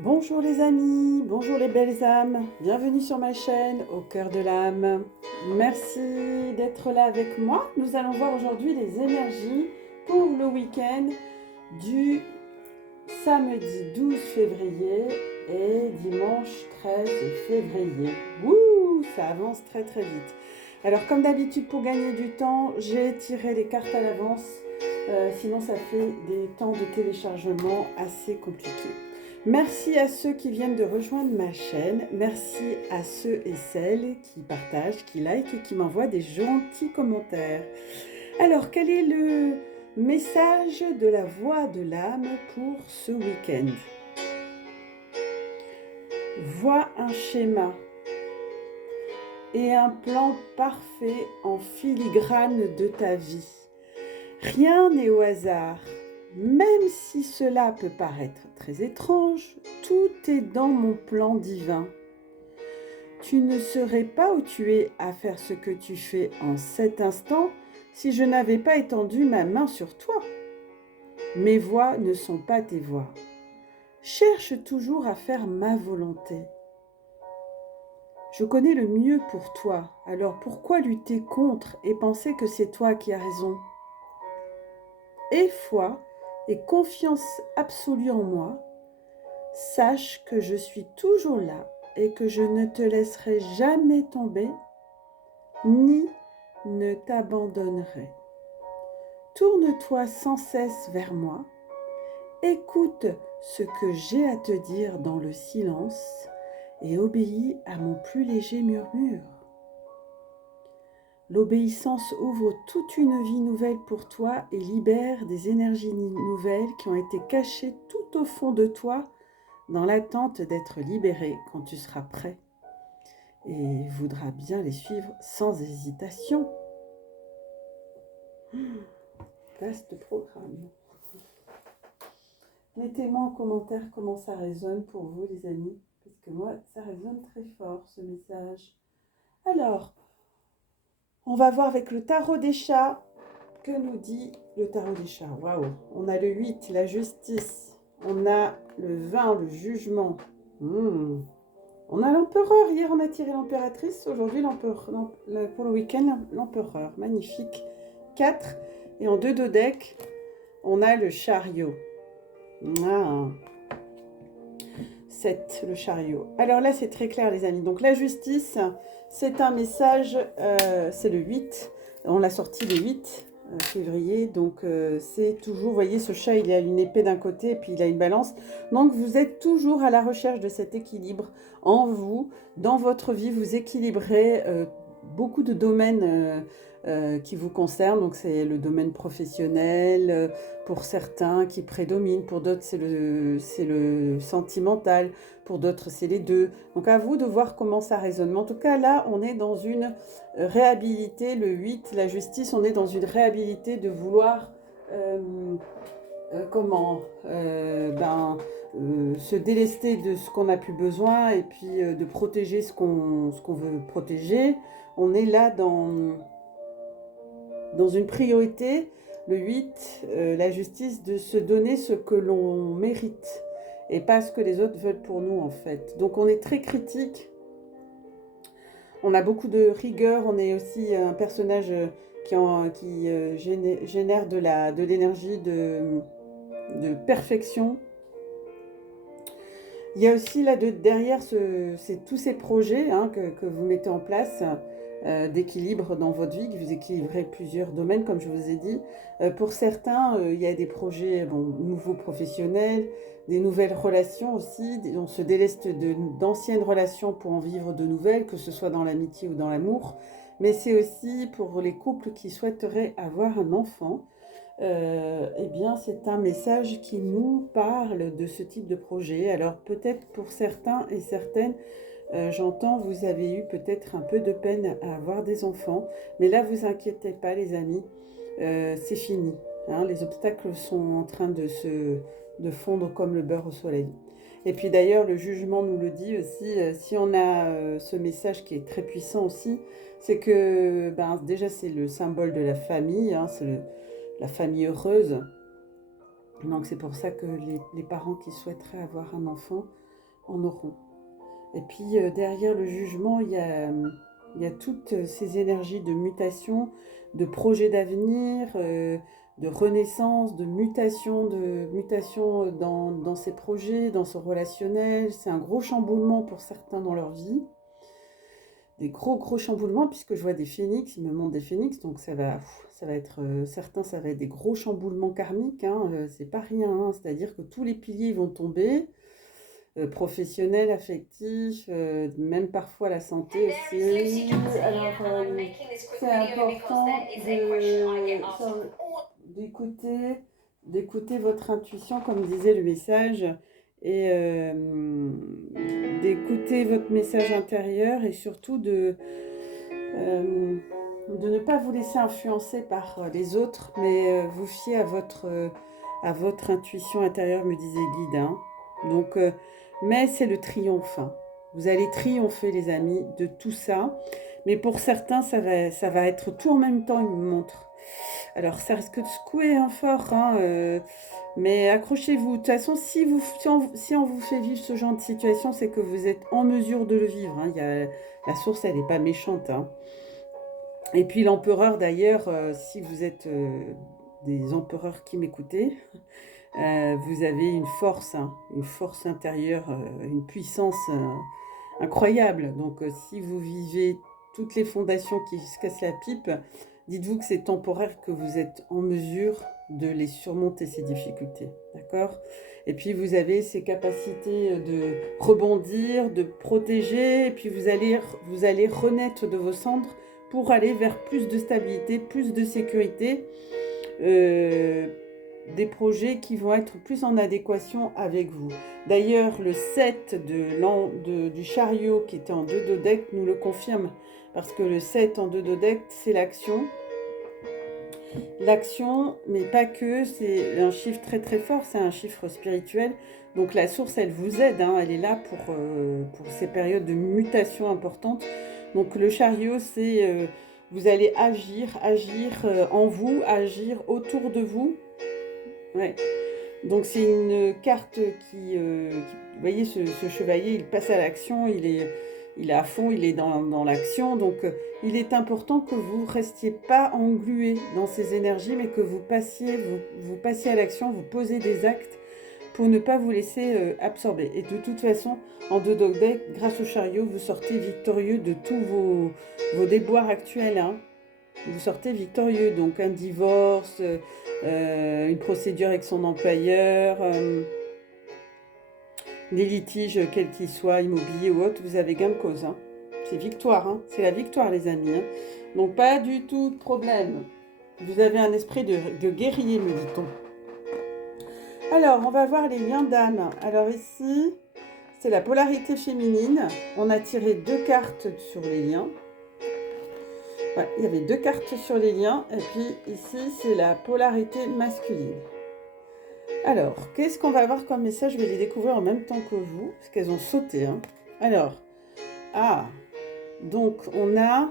Bonjour les amis, bonjour les belles âmes, bienvenue sur ma chaîne Au cœur de l'âme. Merci d'être là avec moi. Nous allons voir aujourd'hui les énergies pour le week-end du samedi 12 février et dimanche 13 février. Wouh, ça avance très très vite. Alors comme d'habitude pour gagner du temps, j'ai tiré les cartes à l'avance, sinon ça fait des temps de téléchargement assez compliqués. Merci à ceux qui viennent de rejoindre ma chaîne. Merci à ceux et celles qui partagent, qui likent et qui m'envoient des gentils commentaires. Alors, quel est le message de la voix de l'âme pour ce week-end? Vois un schéma et un plan parfait en filigrane de ta vie. Rien n'est au hasard. Même si cela peut paraître très étrange, tout est dans mon plan divin. Tu ne serais pas où tu es à faire ce que tu fais en cet instant si je n'avais pas étendu ma main sur toi. Mes voies ne sont pas tes voies. Cherche toujours à faire ma volonté. Je connais le mieux pour toi, alors pourquoi lutter contre et penser que c'est toi qui as raison? Aie foi et confiance absolue en moi. Sache que je suis toujours là et que je ne te laisserai jamais tomber, ni ne t'abandonnerai. Tourne-toi sans cesse vers moi, écoute ce que j'ai à te dire dans le silence et obéis à mon plus léger murmure. L'obéissance ouvre toute une vie nouvelle pour toi et libère des énergies nouvelles qui ont été cachées tout au fond de toi dans l'attente d'être libéré quand tu seras prêt et voudras bien les suivre sans hésitation. Vaste programme. Mettez-moi en commentaire comment ça résonne pour vous les amis, parce que moi ça résonne très fort ce message. Alors, on va voir avec le tarot des chats, que nous dit le tarot des chats. Waouh, on a le 8, la justice, on a le 20, le jugement. On a l'empereur, hier on a tiré l'impératrice, aujourd'hui l'empereur, pour le week-end l'empereur, magnifique. 4, et en 2 decks, on a le chariot. 7, le chariot. Alors là c'est très clair les amis, donc la justice, c'est un message, c'est le 8, on l'a sorti le 8 février, donc c'est toujours, vous voyez ce chat il a une épée d'un côté et puis il a une balance, donc vous êtes toujours à la recherche de cet équilibre en vous, dans votre vie, vous équilibrez beaucoup de domaines qui vous concernent, donc c'est le domaine professionnel, pour certains qui prédomine, pour d'autres c'est le sentimental, pour d'autres c'est les deux, donc à vous de voir comment ça résonne. Mais en tout cas là on est dans une réhabilité, le 8, la justice, on est dans une réhabilité de vouloir se délester de ce qu'on n'a plus besoin et puis de protéger ce qu'on veut protéger. On est là dans une priorité, le 8, la justice, de se donner ce que l'on mérite et pas ce que les autres veulent pour nous en fait. Donc on est très critique, on a beaucoup de rigueur, on est aussi un personnage qui génère de l'énergie de perfection. Il y a aussi là derrière tous ces projets que vous mettez en place d'équilibre dans votre vie, que vous équilibrez plusieurs domaines, comme je vous ai dit. Pour certains, il y a des projets nouveaux professionnels, des nouvelles relations aussi. On se déleste d'anciennes relations pour en vivre de nouvelles, que ce soit dans l'amitié ou dans l'amour. Mais c'est aussi pour les couples qui souhaiteraient avoir un enfant. Eh bien, c'est un message qui nous parle de ce type de projet. Alors, peut-être pour certains et certaines, j'entends, vous avez eu peut-être un peu de peine à avoir des enfants. Mais là, vous inquiétez pas, les amis, c'est fini. Les obstacles sont en train de fondre comme le beurre au soleil. Et puis d'ailleurs, le jugement nous le dit aussi, si on a ce message qui est très puissant aussi, c'est que déjà c'est le symbole de la famille, c'est la famille heureuse. Donc c'est pour ça que les parents qui souhaiteraient avoir un enfant en auront. Et puis derrière le jugement, il y a toutes ces énergies de mutation, de projets d'avenir, de renaissance, de mutation dans ces projets, dans ce relationnel. C'est un gros chamboulement pour certains dans leur vie. Des gros chamboulements, puisque je vois des phénix, ils me montrent des phénix, donc ça va être, certains, ça va être des gros chamboulements karmiques, hein, c'est pas rien, hein, c'est-à-dire que tous les piliers vont tomber, professionnel, affectif, même parfois la santé aussi. Alors, c'est important d'écouter, d'écouter votre intuition, comme disait le message, et d'écouter votre message intérieur et surtout de ne pas vous laisser influencer par les autres, mais vous fier à votre intuition intérieure, me disait Guide. Hein. Donc, mais c'est le triomphe. Hein. Vous allez triompher, les amis, de tout ça. Mais pour certains, ça va être tout en même temps, il me montre. Alors, ça risque de secouer hein, fort, hein, mais accrochez-vous. De toute façon, si on vous fait vivre ce genre de situation, c'est que vous êtes en mesure de le vivre. Hein. La source, elle n'est pas méchante. Hein. Et puis l'empereur, d'ailleurs, si vous êtes des empereurs qui m'écoutez, vous avez hein, une force intérieure, une puissance incroyable. Donc, si vous vivez toutes les fondations qui se cassent la pipe, dites-vous que c'est temporaire, que vous êtes en mesure de les surmonter, ces difficultés. D'accord ? Et puis, vous avez ces capacités de rebondir, de protéger, et puis vous allez renaître de vos cendres pour aller vers plus de stabilité, plus de sécurité, des projets qui vont être plus en adéquation avec vous. D'ailleurs, le 7 du chariot qui était en 2 dodec nous le confirme, parce que le 7 en 2 dodec, c'est l'action. L'action, mais pas que, c'est un chiffre très fort, c'est un chiffre spirituel. Donc la source, elle vous aide, hein, elle est là pour ces périodes de mutation importantes. Donc le chariot, c'est vous allez agir en vous, agir autour de vous. Ouais. Donc c'est une carte vous voyez, ce chevalier, il passe à l'action, il est à fond, il est dans l'action. Donc il est important que vous ne restiez pas englué dans ces énergies, mais que vous passiez à l'action, vous posez des actes pour ne pas vous laisser absorber. Et de toute façon, en 2 deck, grâce au chariot, vous sortez victorieux de tous vos déboires actuels. Hein. Vous sortez victorieux, donc un divorce, une procédure avec son employeur, des litiges, quels qu'ils soient, immobiliers ou autres, vous avez gain de cause. Hein. C'est victoire, hein. C'est la victoire, les amis. Hein. Donc pas du tout de problème. Vous avez un esprit de guerrier, me dit-on. Alors, on va voir les liens d'âme. Alors ici, c'est la polarité féminine. On a tiré 2 cartes sur les liens. Ouais, il y avait 2 cartes sur les liens. Et puis ici, c'est la polarité masculine. Alors, qu'est-ce qu'on va avoir comme message? Je vais les découvrir en même temps que vous, parce qu'elles ont sauté. Hein. Alors, donc on a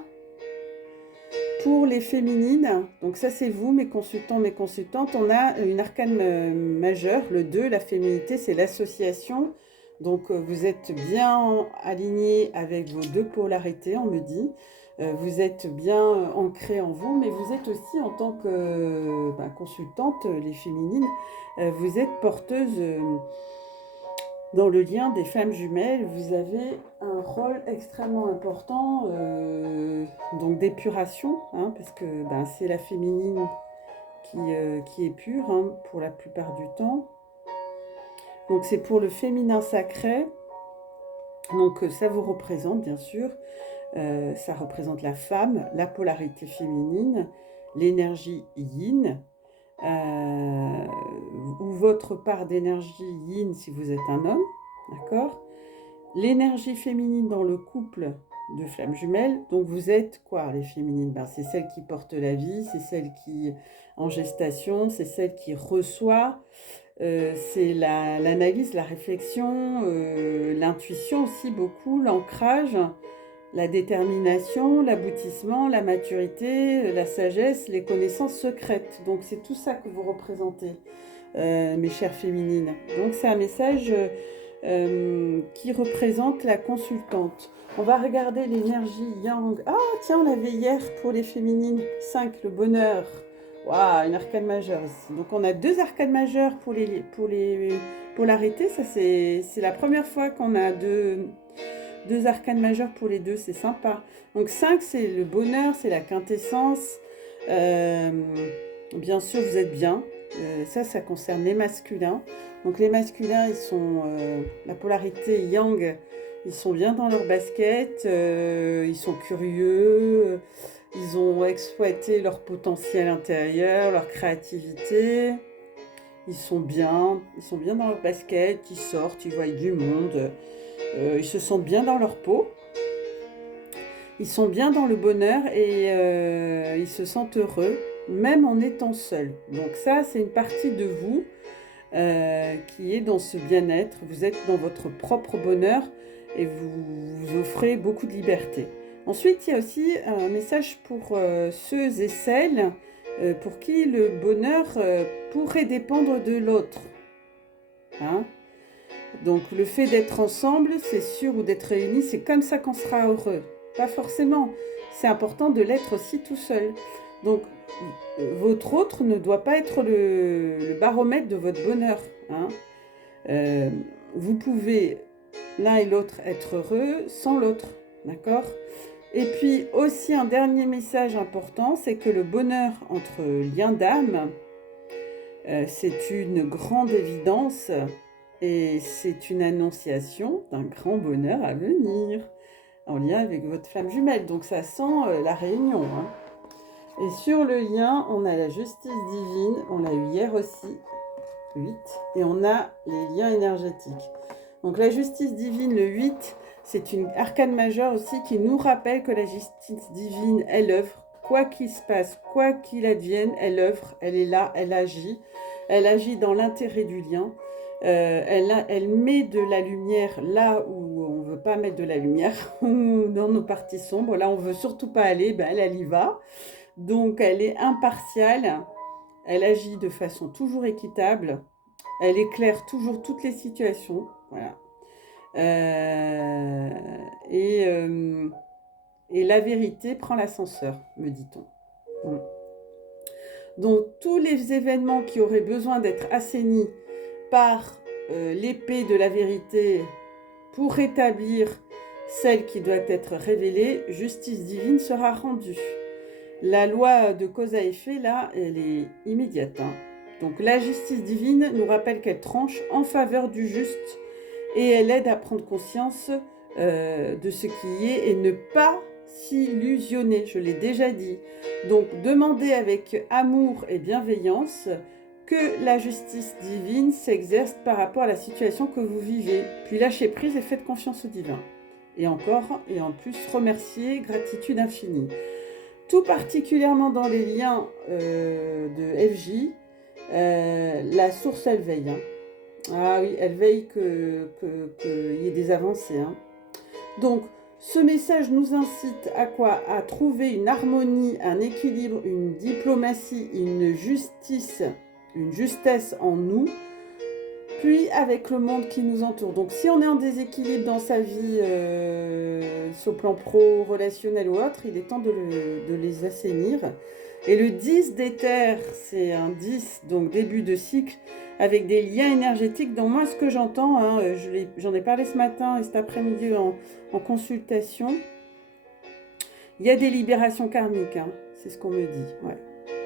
pour les féminines, donc ça c'est vous, mes consultants, mes consultantes, on a une arcane majeure, le 2, la féminité, c'est l'association. Donc vous êtes bien alignés avec vos 2 polarités, on me dit. Vous êtes bien ancrés en vous, mais vous êtes aussi en tant que consultante, les féminines, vous êtes porteuse dans le lien des femmes jumelles, vous avez un rôle extrêmement important, donc d'épuration, hein, parce que c'est la féminine qui est pure hein, pour la plupart du temps. Donc c'est pour le féminin sacré, donc ça vous représente bien sûr, ça représente la femme, la polarité féminine, l'énergie yin, ou votre part d'énergie yin si vous êtes un homme, d'accord? L'énergie féminine dans le couple de flammes jumelles, donc vous êtes quoi les féminines? C'est celle qui porte la vie, c'est celle qui est en gestation, c'est celle qui reçoit, c'est l'analyse, la réflexion, l'intuition aussi beaucoup, l'ancrage, la détermination, l'aboutissement, la maturité, la sagesse, les connaissances secrètes. Donc c'est tout ça que vous représentez, mes chères féminines. Donc c'est un message qui représente la consultante. On va regarder l'énergie yang. Ah, tiens, on avait hier pour les féminines 5, le bonheur. Waouh, une arcane majeure ici. Donc, on a 2 arcanes majeures pour l'arrêter. Ça, c'est la première fois qu'on a deux arcanes majeures pour les deux. C'est sympa. Donc, 5, c'est le bonheur, c'est la quintessence. Bien sûr, vous êtes bien. Ça concerne les masculins. Donc les masculins, ils sont la polarité yang, ils sont bien dans leur basket, ils sont curieux, ils ont exploité leur potentiel intérieur, leur créativité. Ils sont bien dans leur basket, ils sortent, ils voient du monde, ils se sentent bien dans leur peau. Ils sont bien dans le bonheur et ils se sentent heureux, même en étant seuls. Donc ça, c'est une partie de vous qui est dans ce bien-être. Vous êtes dans votre propre bonheur et vous offrez beaucoup de liberté. Ensuite, il y a aussi un message pour ceux et celles pour qui le bonheur pourrait dépendre de l'autre. Hein? Donc le fait d'être ensemble, c'est sûr, ou d'être réunis, c'est comme ça qu'on sera heureux. Pas forcément. C'est important de l'être aussi tout seul. Donc, votre autre ne doit pas être le baromètre de votre bonheur. Hein. Vous pouvez, l'un et l'autre, être heureux sans l'autre. D'accord? Et puis, aussi, un dernier message important, c'est que le bonheur entre liens d'âme, c'est une grande évidence et c'est une annonciation d'un grand bonheur à venir, en lien avec votre flamme jumelle. Donc ça sent la réunion. Hein. Et sur le lien, on a la justice divine, on l'a eu hier aussi, 8, et on a les liens énergétiques. Donc la justice divine, le 8, c'est une arcane majeure aussi qui nous rappelle que la justice divine, elle œuvre, quoi qu'il se passe, quoi qu'il advienne, elle œuvre, elle est là, elle agit dans l'intérêt du lien. Elle met de la lumière là où on ne veut pas mettre de la lumière, dans nos parties sombres. Là, on ne veut surtout pas aller, ben elle y va. Donc, elle est impartiale, elle agit de façon toujours équitable, elle éclaire toujours toutes les situations. Voilà. Et la vérité prend l'ascenseur, me dit-on. Donc, tous les événements qui auraient besoin d'être assainis par l'épée de la vérité pour rétablir celle qui doit être révélée, justice divine sera rendue. La loi de cause à effet, là, elle est immédiate. Hein. Donc la justice divine nous rappelle qu'elle tranche en faveur du juste et elle aide à prendre conscience de ce qui est et ne pas s'illusionner, je l'ai déjà dit. Donc demandez avec amour et bienveillance que la justice divine s'exerce par rapport à la situation que vous vivez. Puis lâchez prise et faites confiance au divin. Et encore, et en plus, remerciez, gratitude infinie. Tout particulièrement dans les liens de FJ, la source, elle veille. Hein. Ah oui, elle veille qu'il y ait des avancées. Hein. Donc, ce message nous incite à quoi? À trouver une harmonie, un équilibre, une diplomatie, une justice, une justesse en nous, puis avec le monde qui nous entoure. Donc si on est en déséquilibre dans sa vie, sur le plan pro, relationnel ou autre, il est temps de les assainir. Et le 10 d'éther, c'est un 10, donc début de cycle, avec des liens énergétiques. Donc moi, ce que j'entends, hein, j'en ai parlé ce matin et cet après-midi en consultation, il y a des libérations karmiques, hein, c'est ce qu'on me dit. Ouais.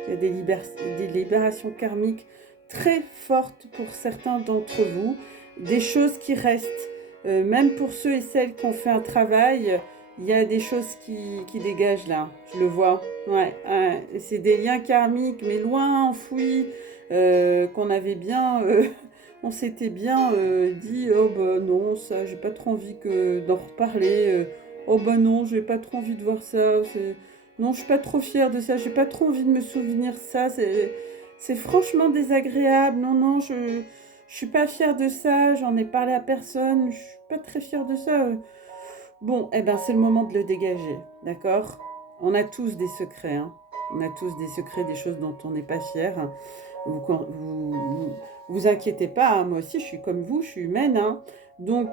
Il y a des libérations karmiques très fortes pour certains d'entre vous, des choses qui restent, même pour ceux et celles qui ont fait un travail, il y a des choses qui dégagent là, je le vois. Ouais, c'est des liens karmiques, mais loin enfouis, qu'on avait bien, on s'était bien dit, oh ben non, ça, j'ai pas trop envie d'en reparler, oh ben non, j'ai pas trop envie de voir ça, non, je suis pas trop fière de ça, j'ai pas trop envie de me souvenir de ça, c'est franchement désagréable, non, je suis pas fière de ça, j'en ai parlé à personne, je suis pas très fière de ça. Bon, eh ben c'est le moment de le dégager, d'accord? On a tous des secrets, hein. On a tous des secrets, des choses dont on n'est pas fier. Vous inquiétez pas, hein, moi aussi je suis comme vous, je suis humaine, hein. Donc,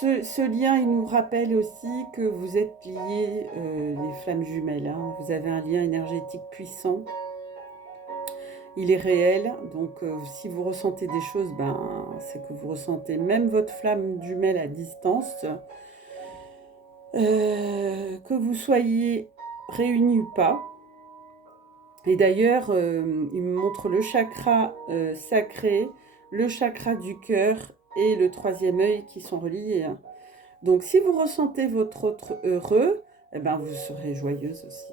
ce lien, il nous rappelle aussi que vous êtes liés, les flammes jumelles, hein. Vous avez un lien énergétique puissant. Il est réel, donc si vous ressentez des choses, c'est que vous ressentez même votre flamme jumelle à distance. Que vous soyez réunis ou pas. Et d'ailleurs, il me montre le chakra sacré, le chakra du cœur et le troisième œil qui sont reliés. Donc si vous ressentez votre autre heureux, vous serez joyeuse aussi.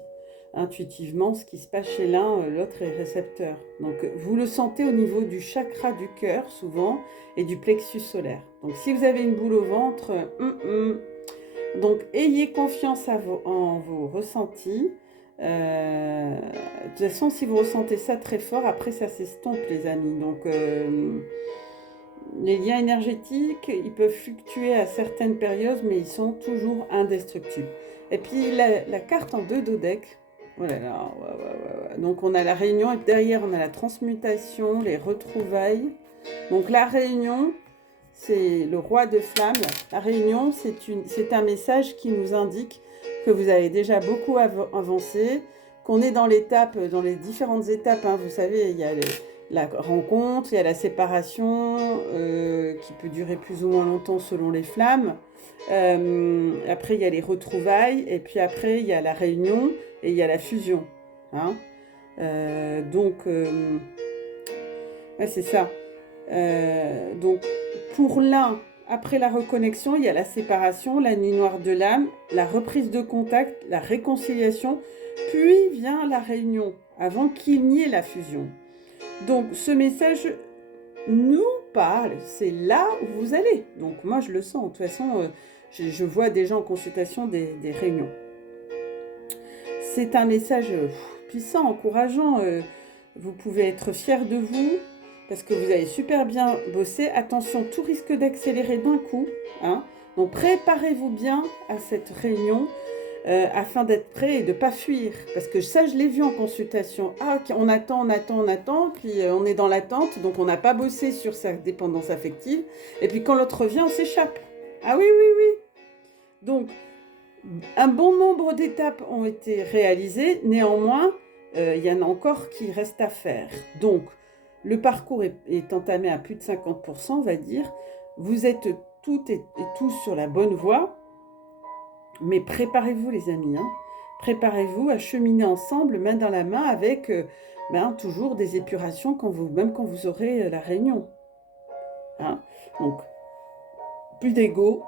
Intuitivement, ce qui se passe chez l'un, l'autre est récepteur. Donc vous le sentez au niveau du chakra du cœur souvent et du plexus solaire. Donc si vous avez une boule au ventre, donc ayez confiance en vos ressentis. De toute façon, si vous ressentez ça très fort, après ça s'estompe les amis. Donc les liens énergétiques, ils peuvent fluctuer à certaines périodes, mais ils sont toujours indestructibles. Et puis la carte en 2 do deck. Voilà, ouais. Donc on a la réunion et derrière on a la transmutation, les retrouvailles. Donc la réunion, c'est le roi de flammes. La réunion, c'est un message qui nous indique que vous avez déjà beaucoup avancé, qu'on est dans l'étape, dans les différentes étapes. Hein. Vous savez, il y a la rencontre, il y a la séparation qui peut durer plus ou moins longtemps selon les flammes. Après, il y a les retrouvailles et puis après, il y a la réunion et il y a la fusion. Hein. Ouais, c'est ça. Donc, pour l'un, après la reconnexion, il y a la séparation, la nuit noire de l'âme, la reprise de contact, la réconciliation, puis vient la réunion, avant qu'il n'y ait la fusion. Donc, ce message nous parle, c'est là où vous allez. Donc, moi, je le sens. De toute façon, je vois déjà en consultation des réunions. C'est un message puissant, encourageant. Vous pouvez être fiers de vous parce que vous avez super bien bossé. Attention, tout risque d'accélérer d'un coup. Hein. Donc, préparez-vous bien à cette réunion afin d'être prêt et de ne pas fuir. Parce que ça, je l'ai vu en consultation. Ah, okay, on attend, puis on est dans l'attente, donc on n'a pas bossé sur sa dépendance affective. Et puis quand l'autre revient, on s'échappe. Ah oui. Donc, un bon nombre d'étapes ont été réalisées. Néanmoins, il y en a encore qui restent à faire. Donc, le parcours est entamé à plus de 50%, on va dire. Vous êtes toutes et tous sur la bonne voie. Mais préparez-vous les amis, hein. Préparez-vous à cheminer ensemble, main dans la main, avec toujours des épurations même quand vous aurez la réunion. Hein. Donc, plus d'ego,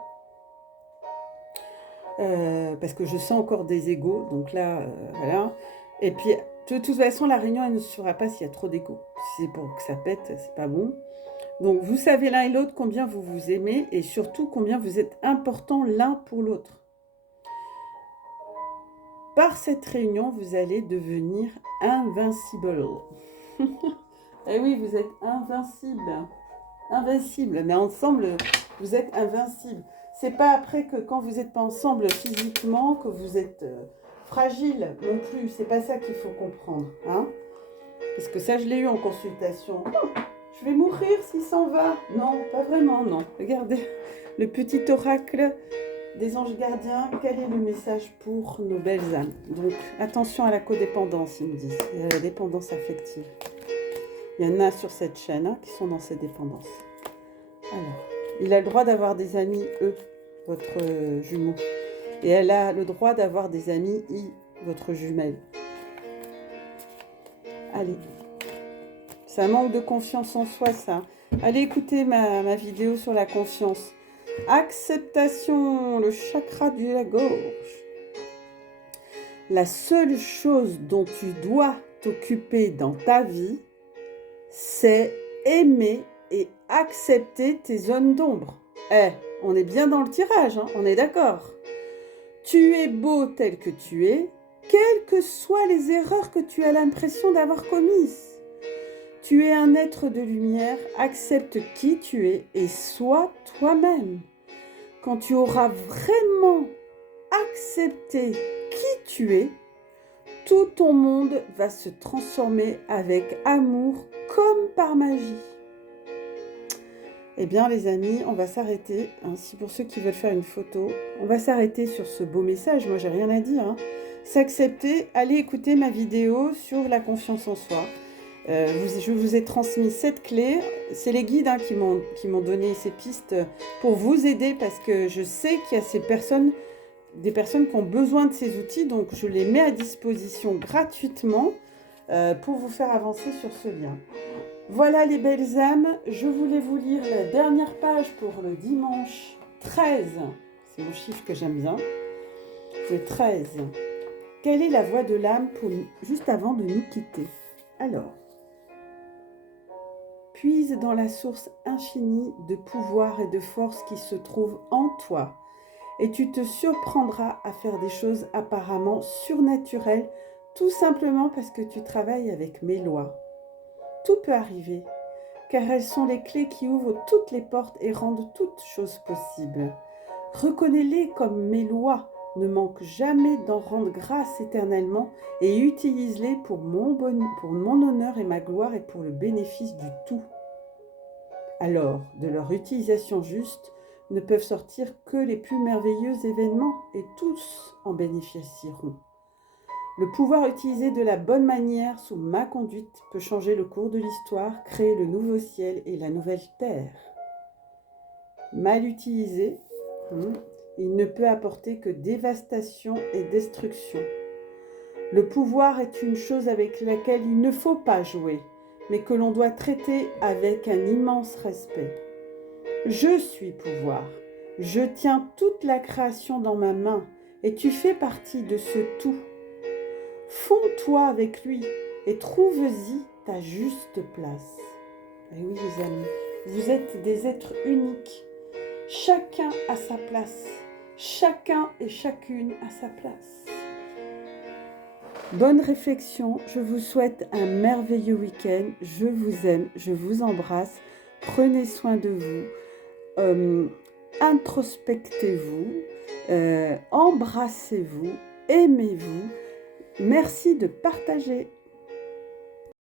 parce que je sens encore des égos, donc là, voilà. Et puis, de toute façon, la réunion, elle ne se fera pas s'il y a trop d'ego. Si c'est pour que ça pète, c'est pas bon. Donc, vous savez l'un et l'autre combien vous vous aimez et surtout combien vous êtes importants l'un pour l'autre. Par cette réunion, vous allez devenir invincible. Eh oui, vous êtes invincible. Invincible, mais ensemble, vous êtes invincible. C'est pas après que quand vous n'êtes pas ensemble physiquement que vous êtes fragile non plus. C'est pas ça qu'il faut comprendre. Hein. Parce que ça, je l'ai eu en consultation. Oh, je vais mourir s'il s'en va. Non, pas vraiment, non. Regardez le petit oracle des anges gardiens, quel est le message pour nos belles âmes? Donc, attention à la codépendance, ils me disent, et à la dépendance affective. Il y en a sur cette chaîne qui sont dans ces dépendances. Alors, il a le droit d'avoir des amis, votre jumeau. Et elle a le droit d'avoir des amis, votre jumelle. Allez. Ça manque de confiance en soi, ça. Allez écouter ma vidéo sur la confiance. Acceptation, le chakra de la gorge. La seule chose dont tu dois t'occuper dans ta vie, c'est aimer et accepter tes zones d'ombre. On est bien dans le tirage, hein, on est d'accord. Tu es beau tel que tu es, quelles que soient les erreurs que tu as l'impression d'avoir commises. Tu es un être de lumière, accepte qui tu es et sois toi-même. Quand tu auras vraiment accepté qui tu es, tout ton monde va se transformer avec amour comme par magie. Eh bien les amis, on va s'arrêter, ainsi pour ceux qui veulent faire une photo, on va s'arrêter sur ce beau message, moi j'ai rien à dire. S'accepter, allez écouter ma vidéo sur la confiance en soi. Je vous ai transmis 7 clés, c'est les guides qui m'ont donné ces pistes pour vous aider parce que je sais qu'il y a des personnes qui ont besoin de ces outils, donc je les mets à disposition gratuitement pour vous faire avancer sur ce lien. Voilà les belles âmes, je voulais vous lire la dernière page pour le dimanche 13, c'est mon chiffre que j'aime bien, le 13. Quelle est la voix de l'âme juste avant de nous quitter? Alors, puise dans la source infinie de pouvoir et de force qui se trouve en toi, et tu te surprendras à faire des choses apparemment surnaturelles, tout simplement parce que tu travailles avec mes lois. Tout peut arriver, car elles sont les clés qui ouvrent toutes les portes et rendent toutes choses possibles. Reconnais-les comme mes lois, ne manque jamais d'en rendre grâce éternellement et utilise-les pour mon honneur et ma gloire et pour le bénéfice du tout. Alors, de leur utilisation juste, ne peuvent sortir que les plus merveilleux événements et tous en bénéficieront. Le pouvoir utilisé de la bonne manière sous ma conduite peut changer le cours de l'histoire, créer le nouveau ciel et la nouvelle terre. Mal utilisé, il ne peut apporter que dévastation et destruction. Le pouvoir est une chose avec laquelle il ne faut pas jouer, mais que l'on doit traiter avec un immense respect. Je suis pouvoir. Je tiens toute la création dans ma main et tu fais partie de ce tout. Fonds-toi avec lui et trouve-y ta juste place. Et oui les amis, vous êtes des êtres uniques. Chacun a sa place. Chacun et chacune a sa place. Bonne réflexion, je vous souhaite un merveilleux week-end. Je vous aime, je vous embrasse. Prenez soin de vous. Introspectez-vous. Embrassez-vous. Aimez-vous. Merci de partager.